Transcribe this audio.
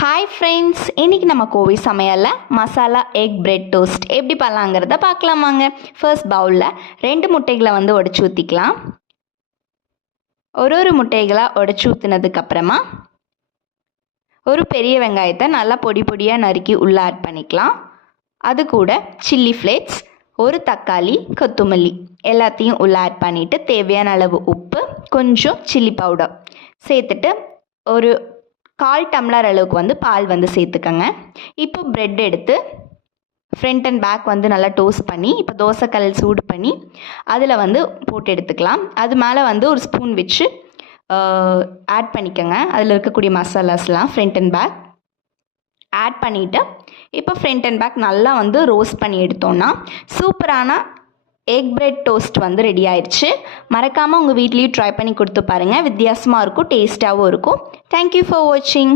Hi friends, இன்றைக்கி நம்ம கோவை சமையலில் மசாலா எக் பிரெட் டோஸ்ட் எப்படி பண்ணலாங்கிறத பார்க்கலாமாங்க. ஃபர்ஸ்ட் பவுலில் 2 முட்டைகளை உடச்சி ஊற்றிக்கலாம். ஒரு முட்டைகளாக உடச்சி ஊற்றினதுக்கப்புறமா ஒரு பெரிய வெங்காயத்தை நல்லா பொடி பொடியாக நறுக்கி உள்ளே ஆட் பண்ணிக்கலாம். அது கூட சில்லி ஃப்ளேக்ஸ், ஒரு தக்காளி, கொத்தமல்லி எல்லாத்தையும் உள்ளே ஆட் பண்ணிவிட்டு தேவையான அளவு உப்பு, கொஞ்சம் சில்லி பவுடர் சேர்த்துட்டு ஒரு 1/4 டம்ளர் அளவுக்கு பால் சேர்த்துக்கங்க. இப்போ ப்ரெட் எடுத்து ஃப்ரண்ட் அண்ட் பேக் நல்லா டோஸ்ட் பண்ணி இப்போ தோசைக்கல் சூடு பண்ணி அதில் போட்டு எடுத்துக்கலாம். அது மேலே ஒரு ஸ்பூன் வச்சு ஆட் பண்ணிக்கோங்க. அதில் இருக்கக்கூடிய மசாலாஸ்லாம் ஃப்ரண்ட் அண்ட் பேக் ஆட் பண்ணிவிட்டு இப்போ ஃப்ரண்ட் அண்ட் பேக் நல்லா ரோஸ்ட் பண்ணி எடுத்தோன்னா சூப்பரான எக் பிரெட் டோஸ்ட் ரெடி ஆயிடுச்சு. மறக்காமல் உங்கள் வீட்லேயும் ட்ரை பண்ணி கொடுத்து பாருங்கள். வித்தியாசமாக இருக்கும், டேஸ்ட்டாகவும் இருக்கும். தேங்க்யூ ஃபார் வாட்சிங்.